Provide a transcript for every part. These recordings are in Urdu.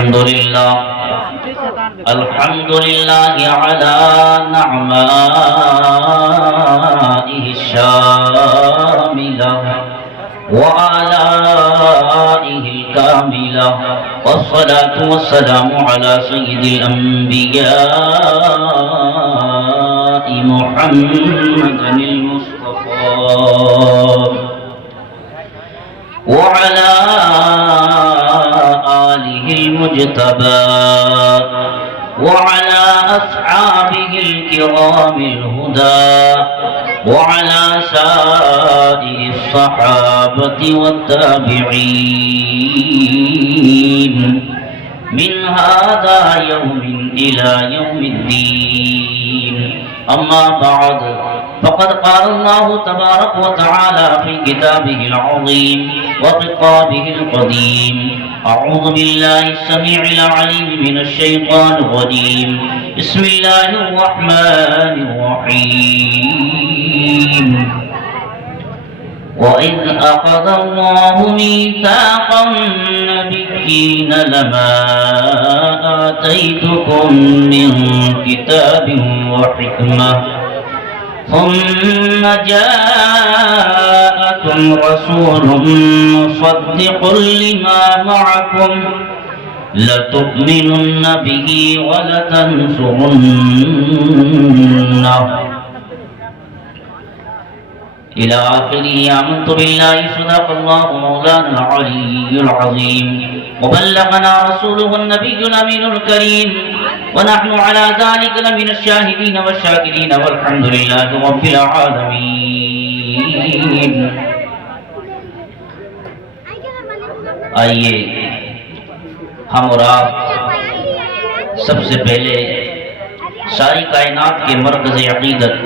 الحمد لله على نعمائه الشاملة وآلائه الكاملة، والصلاة والسلام على سيد الأنبياء محمد المصطفى وعلى آله المجتبى وعلى أصحابه الكرام الهدى وعلى سائر الصحابة والتابعين من هذا يوم إلى يوم الدين. أما بعد، فقد قال الله تبارك وتعالى في كتابه العظيم وخطابه القديم: أعوذ بالله السميع العليم من الشيطان الرجيم، بسم الله الرحمن الرحيم. وإذ أخذ الله ميثاق النبيين لما آتيتكم من كتاب وحكمة ثم جاءكم رسول مصدق لما معكم لتؤمنن به ولتنصرنه إلى آخره. آمنت بالله صدق الله مولانا العلي العظيم وبلغنا رسوله النبي الأمين الكريم ونحن على ذلك لمن الشاهدين والشاكرين والحمد لله رب العالمين. آئیے ہم اور آپ سب سے پہلے ساری کائنات کے مرکز عقیدت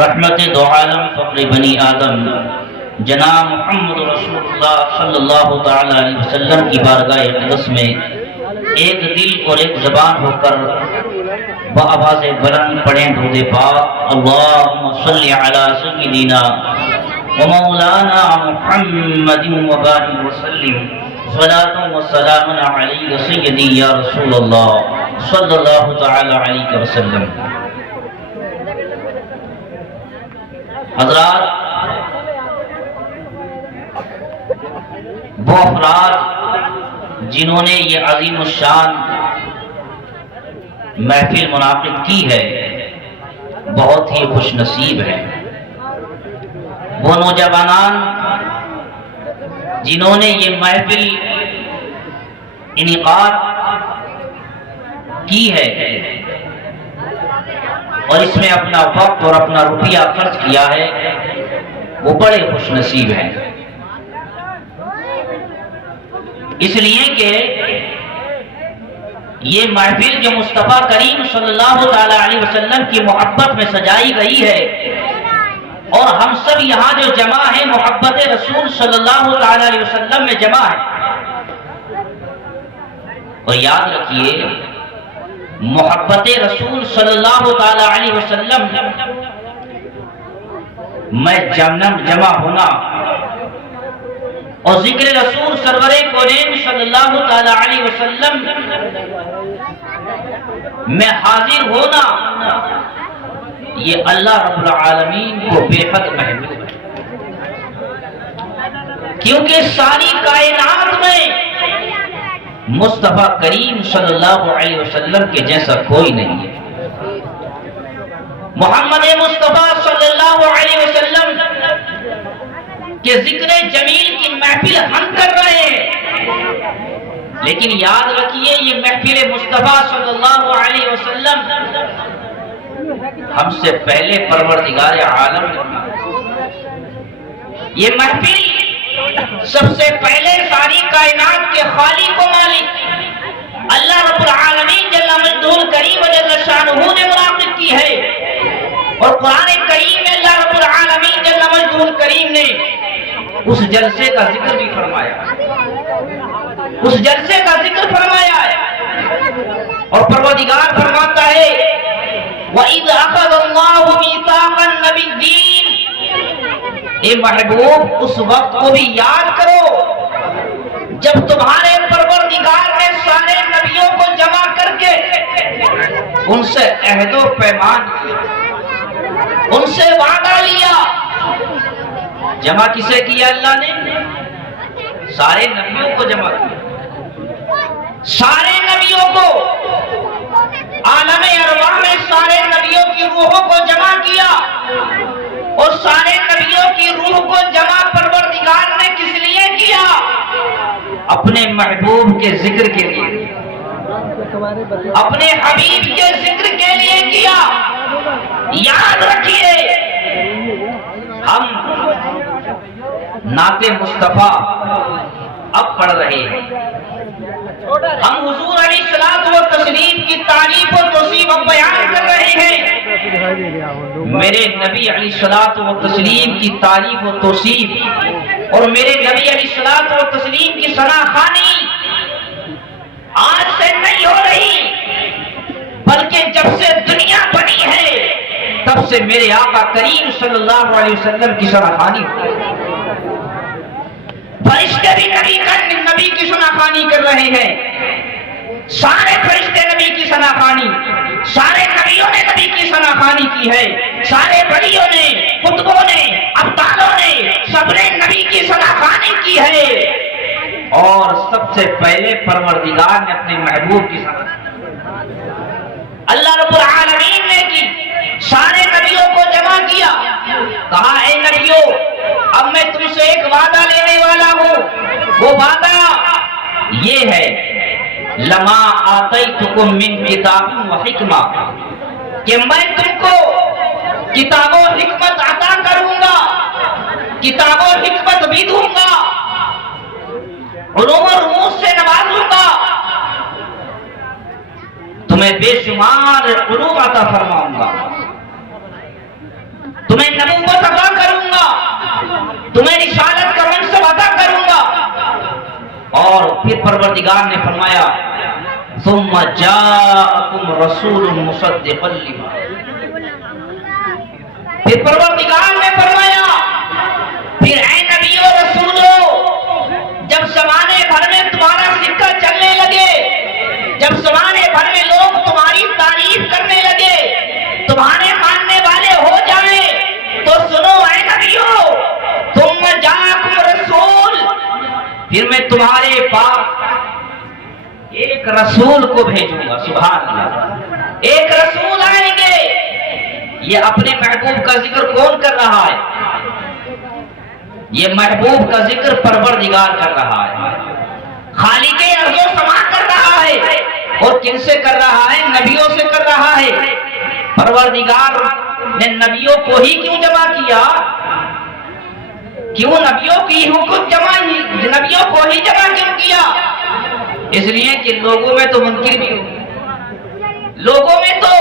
رحمت دو عالم فقر بنی آدم جناب محمد رسول اللہ صلی اللہ تعالی علیہ وسلم کی بارگاہ اقدس میں ایک دل اور ایک زبان ہو کر بآواز بلند پڑھیں درود پاک: اللہم صلی علی سیدنا و مولانا محمد وبارک وسلم صلاۃ و سلام علیک سیدی یا رسول اللہ صلی اللہ تعالی علیہ وسلم. حضرات، وہ افراد جنہوں نے یہ عظیم الشان محفل منعقد کی ہے بہت ہی خوش نصیب ہیں. وہ نوجوانان جنہوں نے یہ محفل انعقاد کی ہے اور اس میں اپنا وقت اور اپنا روپیہ خرچ کیا ہے، وہ بڑے خوش نصیب ہیں. اس لیے کہ یہ محفل جو مصطفیٰ کریم صلی اللہ تعالی علیہ وسلم کی محبت میں سجائی گئی ہے اور ہم سب یہاں جو جمع ہیں محبت رسول صلی اللہ تعالی علیہ وسلم میں جمع ہیں. اور یاد رکھیے، محبت رسول صلی اللہ تعالی علیہ وسلم میں جمع ہونا اور ذکر رسول سرور کونین صلی اللہ تعالی علیہ وسلم میں حاضر ہونا، یہ اللہ رب العالمین کو بے حد محبوب ہے. کیونکہ ساری کائنات میں مصطفیٰ کریم صلی اللہ علیہ وسلم کے جیسا کوئی نہیں ہے. محمد مصطفیٰ صلی اللہ علیہ وسلم کے ذکر جمیل کی محفل ہم کر رہے ہیں، لیکن یاد رکھیے یہ محفل مصطفیٰ صلی اللہ علیہ وسلم ہم سے پہلے پروردگار عالم نے. یہ محفل سب سے پہلے ساری کائنات کے خالق و مالک اللہ رب العالمین جل مجدہ الکریم جل شانہ نے منعقد کی ہے. اور قرآن کریم میں اللہ رب العالمین جل مجدہ الکریم نے اس جلسے کا ذکر بھی فرمایا، اس جلسے کا ذکر فرمایا ہے. اور پروردگار فرماتا ہے: وَإِذْ أَخَذَ اللَّهُ مِيثَاقَ النَّبِيِّينَ. اے محبوب، اس وقت کو بھی یاد کرو جب تمہارے پروردگار نے سارے ان سے عہد و پیمان کیا، ان سے وعدہ لیا۔ جمع کسے کیا اللہ نے؟ سارے نبیوں کو جمع کیا، سارے نبیوں کو عالم ارواح میں سارے نبیوں کی روحوں کو جمع کیا، اور سارے نبیوں کی روح کو جمع پروردگار نے کس لیے کیا؟ اپنے محبوب کے ذکر کے لیے، اپنے حبیب کے ذکر کے لیے کیا۔ یاد رکھیے، ہم نعت مصطفیٰ اب پڑھ رہے ہیں، ہم حضور علیہ الصلوۃ والتسلیم کی تعریف و توصیف اب بیان کر رہے ہیں۔ میرے نبی علیہ الصلوۃ والتسلیم کی تعریف و توصیف اور میرے نبی علیہ الصلوۃ والتسلیم کی ثنا خوانی آج سے نہیں ہو رہی، بلکہ جب سے دنیا بنی ہے تب سے میرے آقا کریم صلی اللہ علیہ وسلم کی ثنا خوانی ہو۔ فرشتے بھی نبی کی ثنا خوانی کر رہے ہیں، سارے فرشتے نبی کی ثنا خوانی، سارے نبیوں نے نبی کی ثنا خوانی کی ہے، سارے ولیوں نے، قطبوں نے، ابطالوں نے، سب نے نبی کی ثنا خوانی کی ہے، اور سب سے پہلے پروردگار نے اپنے محبوب کی ثنا خوانی اللہ رب العالمین نے کی۔ سارے نبیوں کو جمع کیا، کہا اے نبیوں اب میں تم سے ایک وعدہ لینے والا ہوں، وہ وعدہ یہ ہے لما آتیتکم من کتاب و حکمہ، کہ میں تم کو کتاب و حکمت عطا کروں گا، کتاب و حکمت بھی دوں گا، علوم و رموز سے نوازوں گا، تمہیں بے شمار علوم عطا فرماؤں گا، تمہیں نبوت عطا کروں گا، تمہیں رسالت کا منصب عطا کروں گا۔ اور پھر پروردگار نے فرمایا ثم جاءکم رسول مصدق لما، پھر پروردگار نے فرمایا پھر اے نبی و رسولو جب زمانے بھر میں تمہارا سکہ چلنے لگے، جب زمانے بھر میں لوگ تمہاری تعریف کرنے لگے، تمہارے ماننے والے ہو جائیں، تو سنو اے نبیو ثم جاءکم رسول، پھر میں تمہارے پاس ایک رسول کو بھیجوں گا۔ سبحان اللہ، ایک رسول آئیں گے۔ یہ اپنے محبوب کا ذکر کون کر رہا ہے؟ یہ محبوب کا ذکر پروردگار کر رہا ہے، خالق ارض و سما کر رہا ہے، اور کن سے کر رہا ہے؟ نبیوں سے کر رہا ہے۔ پروردگار نے نبیوں کو ہی کیوں جمع کیا؟ کیوں نبیوں کی حکم نبیوں کو ہی جمع کیوں کیا؟ اس لیے کہ لوگوں میں تو منکر بھی ہو، لوگوں میں تو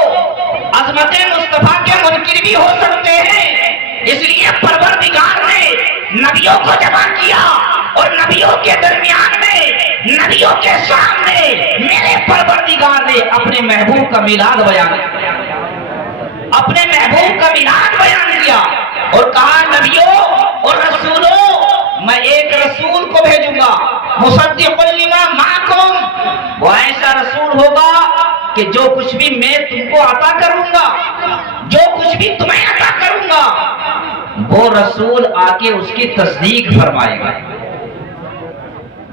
عظمت مصطفیٰ کے منکر بھی ہو سکتے ہیں، اس لیے پروردگار نے نبیوں کو جمع کیا، اور نبیوں کے درمیان میں، نبیوں کے سامنے میرے پروردگار نے اپنے محبوب کا میلاد بیان کیا، اپنے محبوب کا میلاد بیان کیا، اور کہا نبیوں اور رسولوں میں ایک رسول کو بھیجوں گا، مصدق لما معکم، وہ ایسا رسول ہوگا کہ جو کچھ بھی میں تم کو عطا کروں گا، جو کچھ بھی تمہیں عطا کروں گا، وہ رسول آ کے اس کی تصدیق فرمائے گا،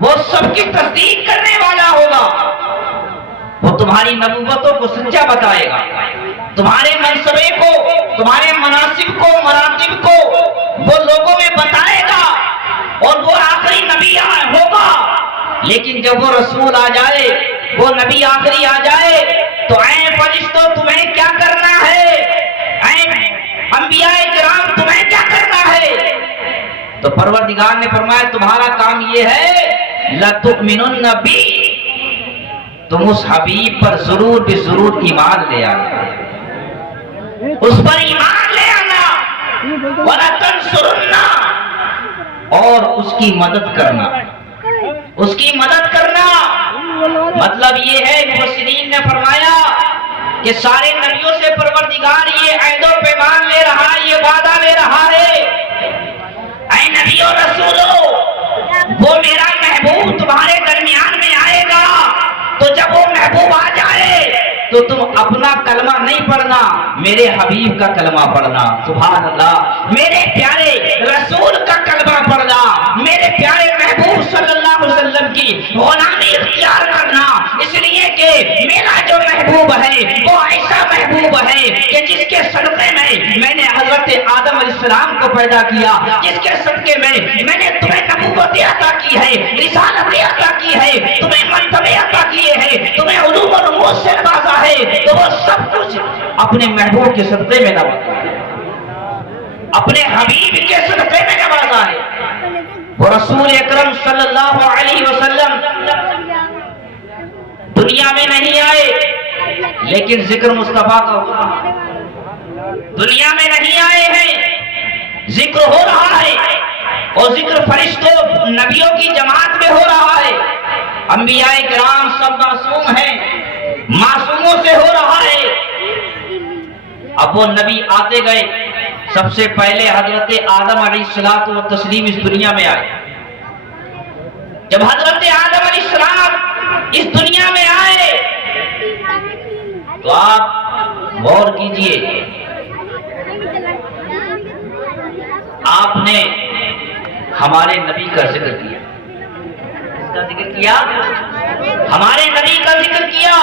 وہ سب کی تصدیق کرنے والا ہوگا، وہ تمہاری نبوتوں کو سچا بتائے گا، تمہارے منصبے کو، تمہارے مناسب کو، مراتب کو وہ لوگوں میں بتائے گا، اور وہ آخری نبی ہوگا۔ لیکن جب وہ رسول آ جائے، وہ نبی آخری آ جائے، تو اے فرشتوں تمہیں کیا کرنا ہے؟ اے انبیاء کرام تمہیں کیا کرنا ہے؟ تو پروردگار نے فرمایا تمہارا کام یہ ہے لَتُؤْمِنُنَّ بِي، تم اس حبیب پر ضرور بھی ضرور ایمان لے آنا، اس پر ایمان لے آنا، وَلَتَنْصُرُنَّ، اور اس کی مدد کرنا، اس کی مدد کرنا۔ مطلب یہ ہے مفسرین نے فرمایا کہ سارے نبیوں سے پروردگار یہ عہد و پیمان لے رہا ہے، یہ وعدہ لے رہا ہے، اے نبیوں رسولوں وہ میرا محبوب تمہارے درمیان میں آئے گا، تو جب وہ محبوب آ جائے تو تم اپنا کلمہ نہیں پڑھنا، میرے حبیب کا کلمہ پڑھنا۔ سبحان اللہ، میرے پیارے رسول کا کلمہ پڑھنا، میرے پیارے محبوب صلی اللہ علیہ وسلم کی غلامی اختیار کرنا، اس لیے کہ میرا جو محبوب ہے وہ ایسا محبوب ہے کہ جس کے صدقے میں نے حضرت آدم علیہ السلام کو پیدا کیا، جس کے صدقے میں نے تمہیں نبوت عطا کی ہے، رسالت عطا کی ہے، تمہیں مرتبے عطا کیے ہیں، تمہیں علوم و رموز سے نوازا ہے، تو وہ سب کچھ اپنے محبوب کے صدقے میں نوازا ہے، اپنے حبیب کے صدقے میں نوازا ہے۔ وہ رسول اکرم صلی اللہ علیہ وسلم دنیا میں نہیں آئے لیکن ذکر مصطفیٰ کا ہوا، دنیا میں نہیں آئے ہیں، ذکر ہو رہا ہے، اور ذکر فرشتوں نبیوں کی جماعت میں ہو رہا ہے۔ انبیاء کرام سب معصوم ہیں، معصوموں سے ہو رہا ہے۔ اب وہ نبی آتے گئے، سب سے پہلے حضرت آدم علیہ السلام و تسلیم اس دنیا میں آئے۔ جب حضرت آدم علیہ السلام اس دنیا میں آئے تو آپ غور کیجئے، آپ نے ہمارے نبی کا ذکر کیا، کس کا ذکر کیا؟ ہمارے نبی کا ذکر کیا،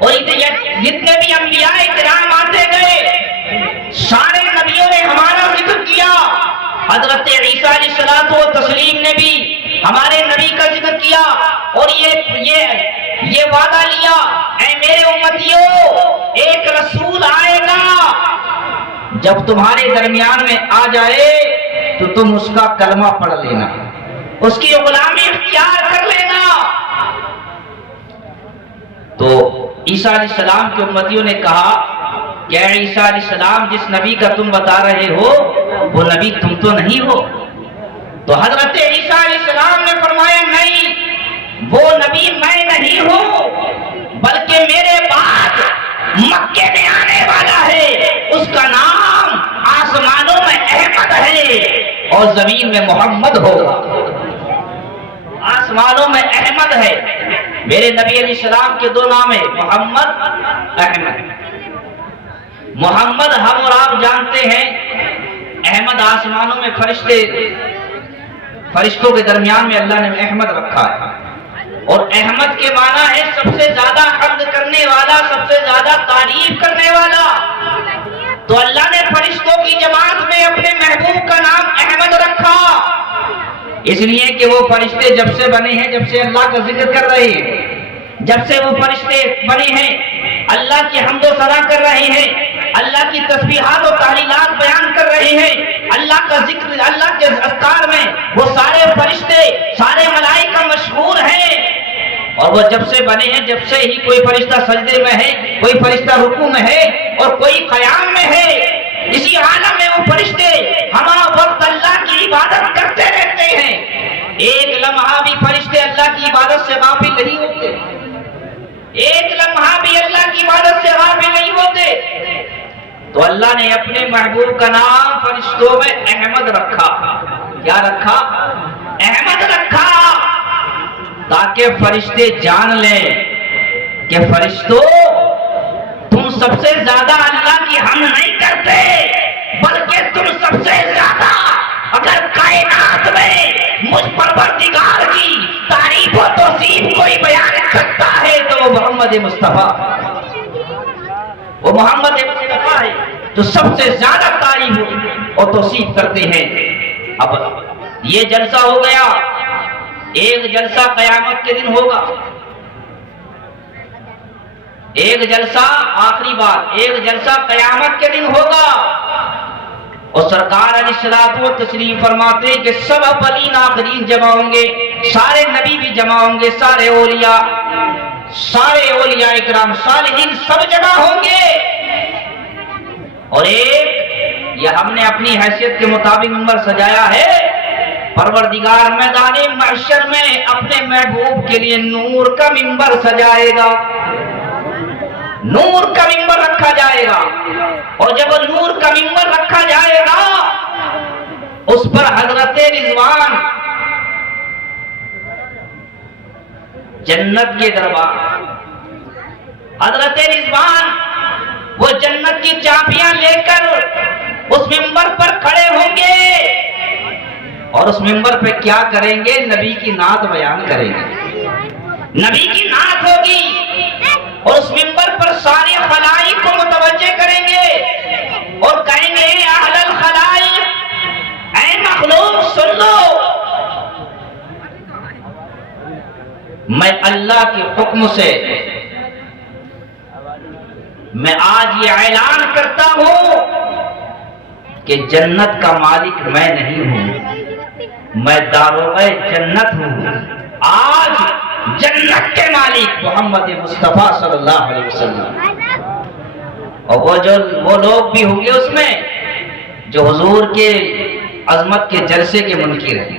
اور جتنے بھی انبیاء کرام آتے گئے سارے نبیوں نے ہمارا ذکر کیا۔ حضرت عیسیٰ علیہ الصلوۃ والتسلیم نے بھی ہمارے نبی کا ذکر کیا، اور یہ وعدہ لیا، اے میرے امتیوں، ایک رسول آئے گا، جب تمہارے درمیان میں آ جائے تو تم اس کا کلمہ پڑھ لینا، اس کی غلامی اختیار کر لینا۔ تو عیسیٰ علیہ السلام کے امتیوں نے کہا کہ اے عیسیٰ علیہ السلام، جس نبی کا تم بتا رہے ہو وہ نبی تم تو نہیں ہو۔ تو حضرت عیسیٰ علیہ السلام نے فرمایا، نہیں، وہ نبی میں نہیں ہوں، بلکہ میرے بعد مکے میں آنے والا ہے، اس کا نام آسمانوں میں احمد ہے اور زمین میں محمد ہوگا۔ آسمانوں میں احمد ہے، میرے نبی علیہ السلام کے دو نام ہیں، محمد، احمد۔ محمد ہم اور آپ جانتے ہیں، احمد آسمانوں میں فرشتوں کے درمیان میں اللہ نے احمد رکھا ہے، اور احمد کے معنی ہے سب سے زیادہ حمد کرنے والا، سب سے زیادہ تعریف کرنے والا۔ تو اللہ نے فرشتوں کی جماعت میں اپنے محبوب کا نام احمد رکھا، اس لیے کہ وہ فرشتے جب سے بنے ہیں، جب سے اللہ کا ذکر کر رہے ہیں، جب سے وہ فرشتے بنے ہیں، اللہ کی حمد و ثنا کر رہے ہیں، اللہ کی تسبیحات و تحلیلات بیان کر رہے ہیں، اللہ کا ذکر، اللہ کے اذکار میں وہ سارے فرشتے، سارے ملائکہ مشغول ہیں۔ اور وہ جب سے بنے ہیں، جب سے ہی کوئی فرشتہ سجدے میں ہے، کوئی فرشتہ رکوع میں ہے اور کوئی قیام میں ہے، اسی عالم میں وہ فرشتے ہمارا وقت اللہ کی عبادت کرتے رہتے ہیں، ایک لمحہ بھی فرشتے اللہ کی عبادت سے غافل نہیں ہوتے، ایک لمحہ بھی اللہ کی عبادت سے غافل نہیں ہوتے۔ تو اللہ نے اپنے محبوب کا نام فرشتوں میں احمد رکھا۔ کیا رکھا؟ احمد رکھا، تاکہ فرشتے جان لیں کہ فرشتوں، تم سب سے زیادہ اللہ کی حمد نہیں کرتے، بلکہ تم سب سے زیادہ اگر کائنات میں مجھ پروردگار کی تعریف و توصیف کوئی بیان کرتا ہے تو وہ محمد مصطفیٰ، وہ محمد مصطفیٰ ہے جو سب سے زیادہ تعریف اور توصیف کرتے ہیں۔ اب یہ جلسہ ہو گیا، ایک جلسہ قیامت کے دن ہوگا، ایک جلسہ، آخری بات، ایک جلسہ قیامت کے دن ہوگا، اور سرکار علیہ الصلوۃ والتسلیم فرماتے ہیں کہ سب اولین آخرین جمع ہوں گے، سارے نبی بھی جمع ہوں گے، سارے اولیاء اکرام صالحین سب جمع ہوں گے، اور ایک یہ ہم نے اپنی حیثیت کے مطابق منبر سجایا ہے، پروردگار میدان محشر میں اپنے محبوب کے لیے نور کا منبر سجائے گا، نور کا منبر رکھا جائے گا، اور جب نور کا منبر رکھا جائے گا اس پر حضرت رضوان جنت کے دربار، حضرت رضوان وہ جنت کی چابیاں لے کر اس منبر پر کھڑے ہوں گے اور اس منبر پہ کیا کریں گے؟ نبی کی نعت بیان کریں گے، نبی کی نعت ہوگی اور اس منبر پر ساری خلائق کو متوجہ کریں گے اور کہیں گے اے اہل الخلائق، اے مخلوق سن لو، میں اللہ کے حکم سے میں آج یہ اعلان کرتا ہوں کہ جنت کا مالک میں نہیں ہوں، میں داروغہ جنت ہوں۔ آج جنت کے مالک محمد مصطفیٰ صلی اللہ علیہ وسلم، اور وہ لوگ بھی ہوں گے اس میں جو حضور کے عظمت کے جلسے کے منکر ہیں،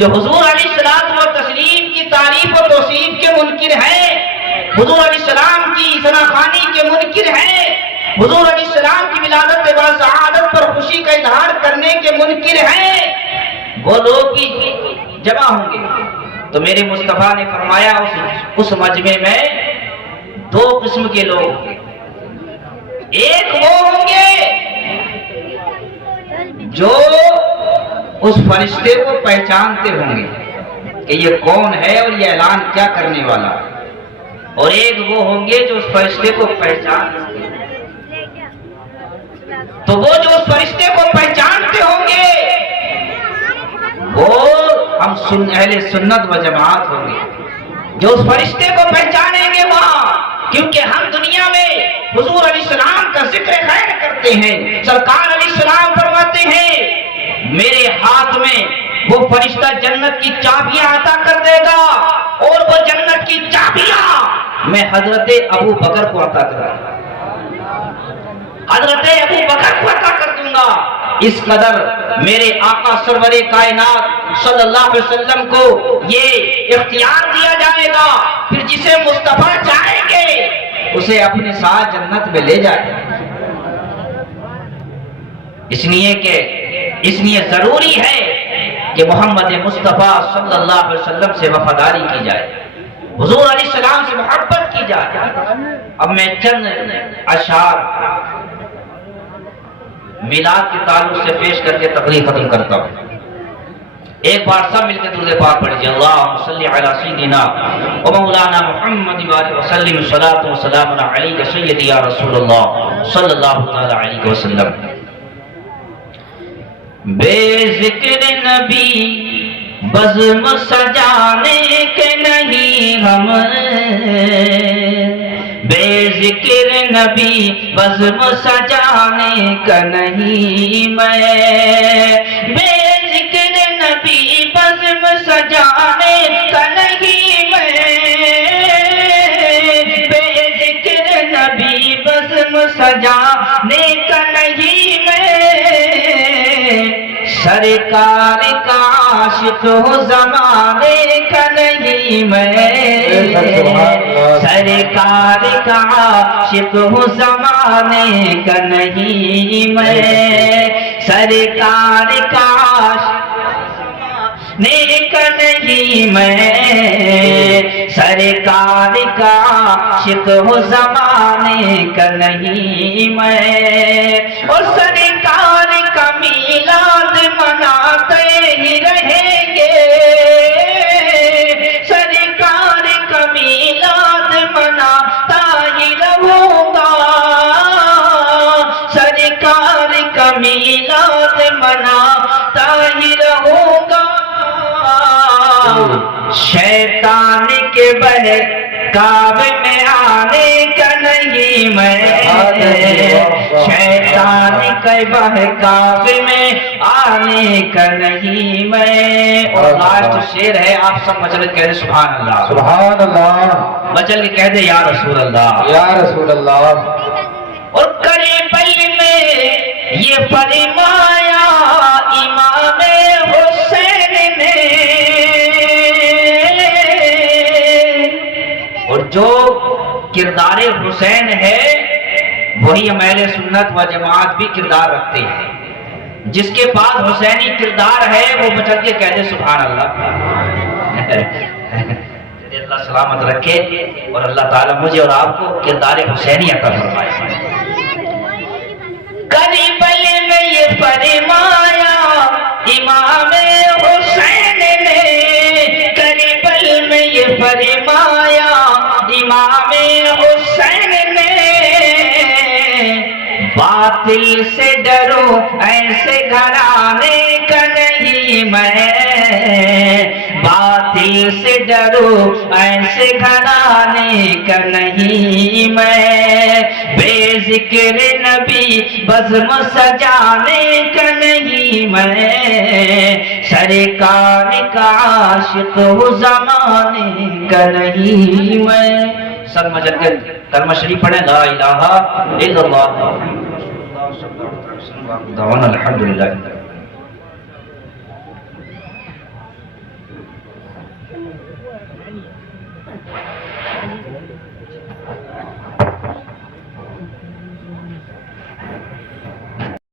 جو حضور علیہ الصلوۃ والتسلیم کی تعریف و توصیف کے منکر ہیں، حضور علیہ السلام کی ثناخوانی کے منکر ہیں، حضور علیہ السلام کی ولادت و سعادت پر خوشی کا اظہار کرنے کے منکر ہیں، وہ لوگ بھی جمع ہوں گے۔ تو میرے مصطفیٰ نے فرمایا اس مجمع میں دو قسم کے لوگ، ایک وہ ہوں گے جو اس فرشتے کو پہچانتے ہوں گے کہ یہ کون ہے اور یہ اعلان کیا کرنے والا، اور ایک وہ ہوں گے جو اس فرشتے کو پہچانتے ہیں۔ تو وہ جو اس فرشتے کو پہچانتے ہوں گے وہ ہم اہل سنت و جماعت ہوں گے، جو اس فرشتے کو پہچانیں گے وہاں، کیونکہ ہم دنیا میں حضور علیہ السلام کا ذکر خیر کرتے ہیں۔ سرکار علیہ السلام فرماتے ہیں میرے ہاتھ میں وہ فرشتہ جنت کی چابیاں عطا کر دے گا، اور وہ جنت کی چابیاں میں حضرت ابو بکر کو عطا کر دوں گا، حضرت ابو بکر کو عطا کر دوں گا۔ اس قدر میرے آقا سرور کائنات صلی اللہ علیہ وسلم کو یہ اختیار دیا جائے گا، پھر جسے مصطفیٰ چاہیں گے اسے اپنے ساتھ جنت میں لے جائے۔ اس لیے ضروری ہے کہ محمد مصطفیٰ صلی اللہ علیہ وسلم سے وفاداری کی جائے، حضور علیہ السلام سے محبت کی جائے۔ اب میں چند اشعار میلاد کے تعلق سے پیش کر کے تقریر ختم کرتا ہوں۔ ایک بار سب مل کے درود پاک پڑھیے، اللہم صلی علی سیدنا و مولانا محمد وسلم، صلاۃ و سلام علیک سیدی یا رسول اللہ صلی اللہ تعالی علیہ وسلم۔ بے ذکر نبی بزم سجانے کے نہیں ہم، بے ذکر نبی بزم سجانے کا نہیں میں، بے ذکر نبی بزم سجانے کا نہیں میں، بے ذکر نبی بزم سجانے کا نہیں میں، سرکار کا عاشق ہو زمانے کا نہیں میں، سرکار کا عاشق ہو زمانے کا نہیں میں، سرکار کا عاشق کا نہیں میں، سرکار کا عاشق ہو زمانے کا نہیں میں، اور سرکار کا میلاد مناتے ہی رہیں گے، سرکار کا میلاد مناتا ہی رہوں گا، سرکار کا میلاد مناتا ہی رہوں گا۔ شیطان کے بہکاو میں آنے کا نہیں میں، شیطان کے بہکاو میں آنے کا نہیں میں۔ اور لاسٹ شعر ہے، آپ سب مچل کے کہہ دیں سبحان اللہ، سبحان اللہ، مچل کے کہہ دیں یا رسول اللہ، یا رسول اللہ۔ اور کربلا میں یہ فرمایا امام حسین نے، اور جو کردار حسین ہے وہی اہل سنت و جماعت بھی کردار رکھتے ہیں، جس کے پاس حسینی کردار ہے وہ بچل کے کہہ دے سبحان اللہ۔ اللہ سلامت رکھے اور اللہ تعالیٰ مجھے اور آپ کو کردار حسینی عطا فرمائے۔ کربل میں یہ فرمایا امام حسین نے، کربل میں یہ فرمایا امام حسین نے، باطل سے ڈرو ایسے گھرانے کا نہیں میں، باطل سے ڈرو ایسے گھرانے کا نہیں میں، بے ذکر نبی بزم سجانے کا نہیں میں، سرکار کا عاشق ہو زمانے کا نہیں میں۔ سب مجل کے کلمہ شریف پڑھیں، لا الہ الا اللہ، دعوانا الحمدللہ۔